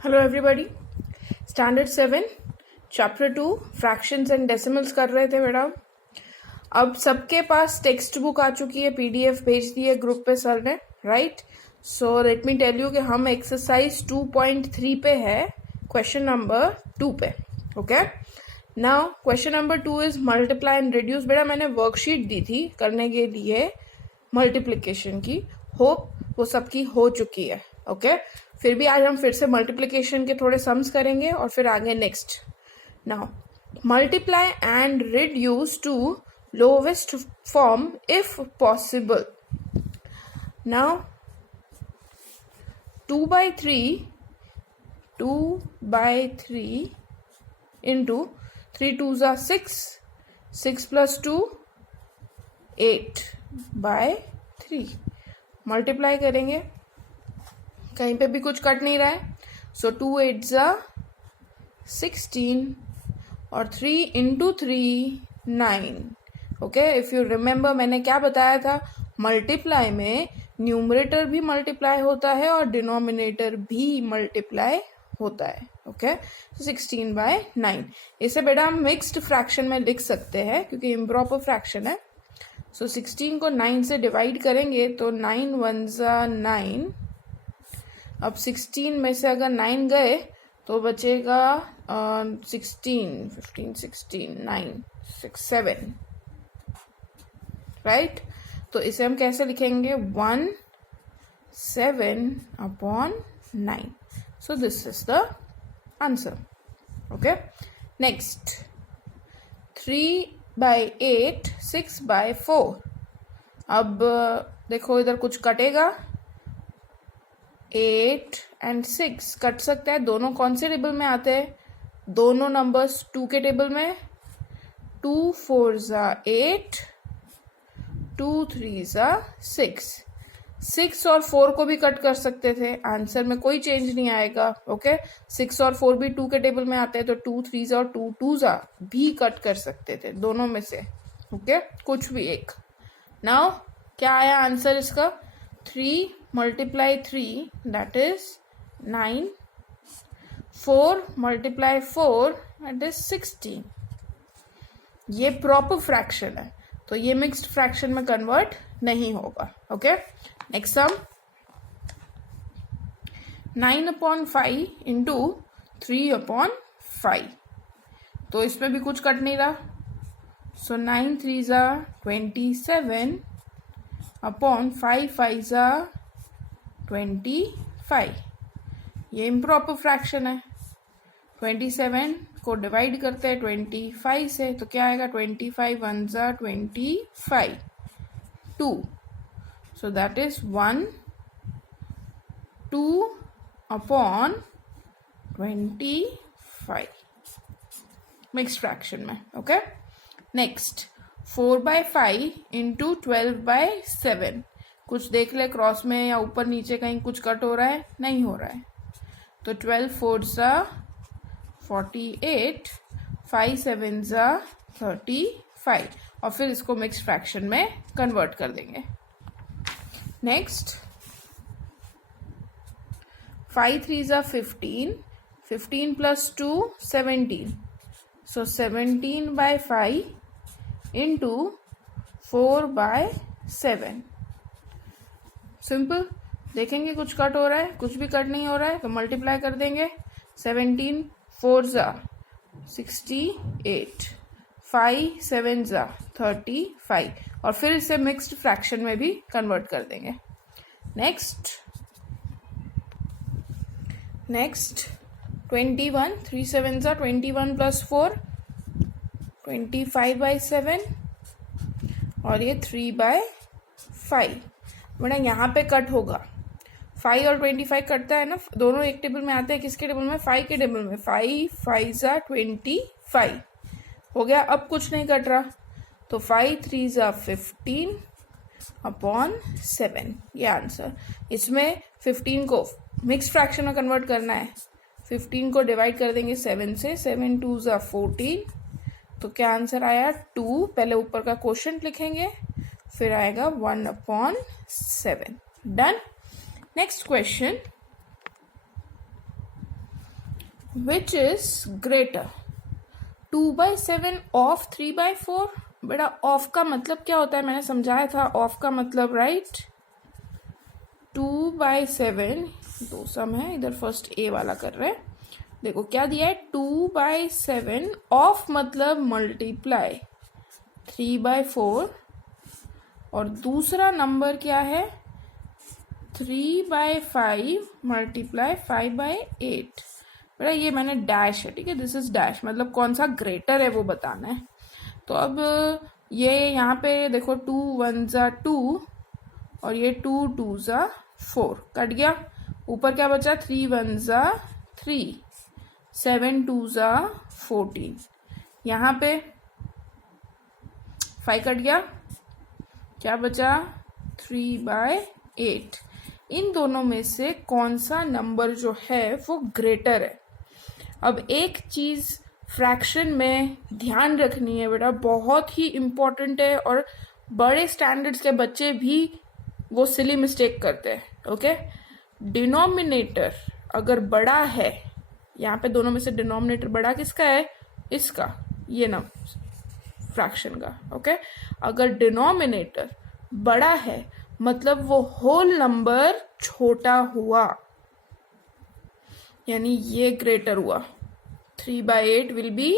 Hello everybody. Standard 7 chapter 2 fractions and decimals कर रहे थे बेटा। अब सबके पास टेक्स्ट बुक आ चुकी है, पीडीएफ भेज दी है ग्रुप पे सर ने, right. So let me tell you कि हम एक्सरसाइज 2.3 पे है, क्वेश्चन नंबर 2 पे। Okay, now question number 2 is multiply and reduce. बेटा मैंने वर्कशीट दी थी करने के लिए मल्टीप्लिकेशन की, होप वो सबकी हो चुकी है। ओके, फिर भी आज हम फिर से मल्टीप्लिकेशन के थोड़े सम्स करेंगे और फिर आगे next. Now multiply and reduce to lowest form if possible. Now 2/3 into 3 2s are 6, 6 plus 2 8/3 multiply करेंगे, कहीं पे भी कुछ कट नहीं रहा है। सो 2 8s are 16 और 3 into 3 9। Okay, if you remember मैंने क्या बताया था, मल्टीप्लाई में न्यूमरेटर भी मल्टीप्लाई होता है और डिनोमिनेटर भी मल्टीप्लाई होता है। ओके, 16/9। इसे बेटा हम मिक्स्ड फ्रैक्शन में लिख सकते हैं क्योंकि इम्प्रॉपर फ्रैक्शन है। सो 16 को 9 से डिवाइड करेंगे तो 9 1s are 9। अब 16 में से अगर 9 गए तो बचेगा 16 15 16 9 6 7, राइट। तो इसे हम कैसे लिखेंगे, 1 7/9। So this is the answer. Okay, next 3/8 6/4। अब देखो इधर कुछ कटेगा, 8 and 6 कट सकता है। दोनों कौन से टेबल में आते हैं, दोनों नंबर्स 2 के टेबल में। 2 4s are 8, 2 3s are 6। 6 और 4 को भी कट कर सकते थे, आंसर में कोई चेंज नहीं आएगा। ओके, 6 और 4 भी 2 के टेबल में आते हैं तो 2 3s और 2 2s भी कट कर सकते थे दोनों में से। ओके, कुछ भी एक। नाउ क्या आया आंसर इसका, 3 multiply 3 that is 9, 4 multiply 4 that is 16। ये प्रॉपर फ्रैक्शन है तो ये मिक्स्ड फ्रैक्शन में कन्वर्ट नहीं होगा। Okay, next sum 9/5 into 3/5। तो इसमें भी कुछ कट नहीं रहा। सो 9 3s are 27 upon 5 5s are 25। ये इम्प्रॉपर फ्रैक्शन है। 27 को डिवाइड करते हैं 25 से तो क्या आएगा, 25 1s are 25 2। So that is 1 2/25 mixed fraction में। Okay, next 4/5 into 12/7। कुछ देख ले क्रॉस में या ऊपर नीचे कहीं कुछ कट हो रहा है, नहीं हो रहा है। तो 12 4s are 48, 5 7s are 35 और फिर इसको मिक्स फ्रैक्शन में कन्वर्ट कर देंगे। Next 5 3s are 15, 15 plus 2 17। So 17/5 into 4/7। Simple, देखेंगे कुछ कट हो रहा है, कुछ भी कट नहीं हो रहा है तो मल्टीप्लाई कर देंगे। 17 4s are 68, 5 7s are 35 और फिर इसे मिक्स्ड फ्रैक्शन में भी कन्वर्ट कर देंगे। नेक्स्ट 21 3 7s are 21 plus 4 25/7 और ये 3/5। बेटा यहाँ पे कट होगा, 5 और 25 कटता है ना, दोनों एक टेबल में आते हैं। किसके टेबल में, 5 के टेबल में। 5 5s are 25 हो गया। अब कुछ नहीं कट रहा तो 5 3s are 15 अपॉन 7। ये आंसर। इसमें 15 को मिक्स फ्रैक्शन में कन्वर्ट करना है। 15 को डिवाइड कर देंगे 7 से, 7 2s are 14। तो क्या आंसर आया, 2। पहले ऊपर का क्वोशंट लिखेंगे, फिर आएगा 1/7। Done. Next question which is greater 2/7 of 3/4। बेटा ऑफ का मतलब क्या होता है, मैंने समझाया था। ऑफ का मतलब राइट 2/7, दो सम है इधर, फर्स्ट ए वाला कर रहे हैं। देखो क्या दिया है 2/7 ऑफ मतलब मल्टीप्लाई 3/4 और दूसरा नंबर क्या है 3/5 मल्टीप्लाई 5/8। बेटा ये मैंने डैश है, ठीक है, दिस इज डैश, मतलब कौन सा ग्रेटर है वो बताना है। तो अब ये यहाँ पे देखो 2 1 2 और ये 2 2 4 कट गया। ऊपर क्या बचा 3 1 3, 7 2 14, यहाँ पे 5 कट गया, क्या बचा 3/8। इन दोनों में से कौन सा नंबर जो है वो ग्रेटर है। अब एक चीज फ्रैक्शन में ध्यान रखनी है बेटा, बहुत ही इंपॉर्टेंट है, और बड़े स्टैंडर्ड्स के बच्चे भी वो सिली मिस्टेक करते हैं। ओके, डिनोमिनेटर अगर बड़ा है, यहाँ पे दोनों में से डिनोमिनेटर बड़ा किसका है, इसका, ये ना फ्रैक्शन का। ओके, अगर डिनोमिनेटर बड़ा है मतलब वो होल नंबर छोटा हुआ, यानी ये ग्रेटर हुआ। 3/8 विल बी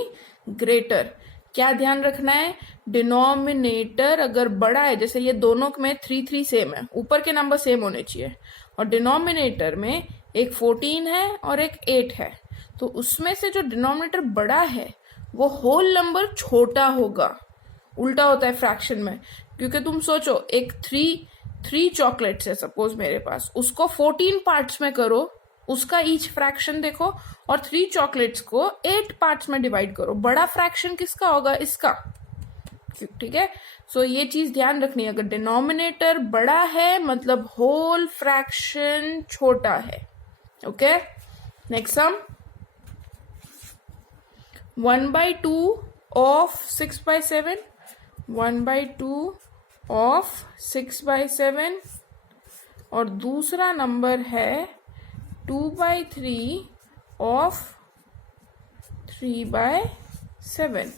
ग्रेटर। क्या ध्यान रखना है, डिनोमिनेटर अगर बड़ा है, जैसे ये दोनों में 3 3 सेम है, ऊपर के नंबर सेम होने चाहिए, और डिनोमिनेटर में एक 14 है और एक 8 है, तो उसमें से जो डिनोमिनेटर बड़ा है वो होल नंबर छोटा होगा। उल्टा होता है फ्रैक्शन में, क्योंकि तुम सोचो एक 3 चॉकलेट्स है सपोज मेरे पास, उसको 14 पार्ट्स में करो, उसका ईच फ्रैक्शन देखो, और 3 चॉकलेट्स को 8 पार्ट्स में डिवाइड करो, बड़ा फ्रैक्शन किसका होगा, इसका। ठीक है, सो ये चीज ध्यान रखनी है, अगर डिनोमिनेटर बड़ा है मतलब होल फ्रैक्शन छोटा है। Okay, next sum 1/2 of 6/7, 1/2 of 6/7, और दूसरा नंबर है 2/3 ऑफ 3/7।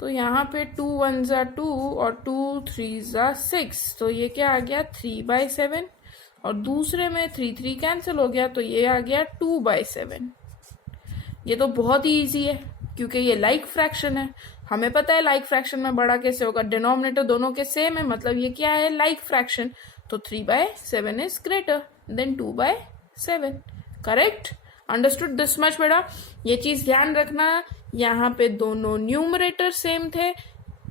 तो यहाँ पे 2 1 2 और 2 3 6, तो ये क्या आ गया 3/7, और दूसरे में 3 3 कैंसिल हो गया, तो ये आ गया 2/7। ये तो बहुत ही इजी है क्योंकि ये लाइक फ्रैक्शन है, हमें पता है लाइक फ्रैक्शन में बड़ा कैसे होगा, डिनोमिनेटर दोनों के सेम है, मतलब ये क्या है लाइक फ्रैक्शन, तो 3/7 is greater than 2/7। Correct, understood this much बेटा। ये चीज ध्यान रखना, यहाँ पे दोनों न्यूमरेटर सेम थे,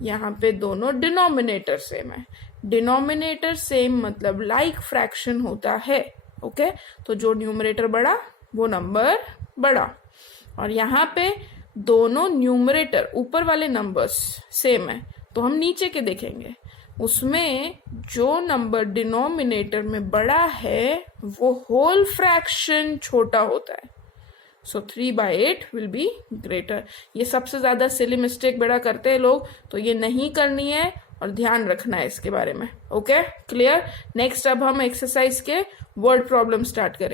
यहाँ पे दोनों डिनोमिनेटर सेम है। डिनोमिनेटर सेम मतलब लाइक फ्रैक्शन होता है। ओके, तो जो न्यूमरेटर बड़ा वो नंबर बड़ा, और यहाँ पे दोनों न्यूमरेटर ऊपर वाले नंबर्स सेम है, तो हम नीचे के देखेंगे, उसमें जो नंबर डिनोमिनेटर में बड़ा है वो होल फ्रैक्शन छोटा होता है। सो 3/8 विल बी ग्रेटर। ये सबसे ज्यादा सिली मिस्टेक बेटा करते हैं लोग, तो ये नहीं करनी है और ध्यान रखना है इसके बारे में। Okay, clear. नेक्स्ट अब हम एक्सरसाइज के वर्ड प्रॉब्लम स्टार्ट करेंगे।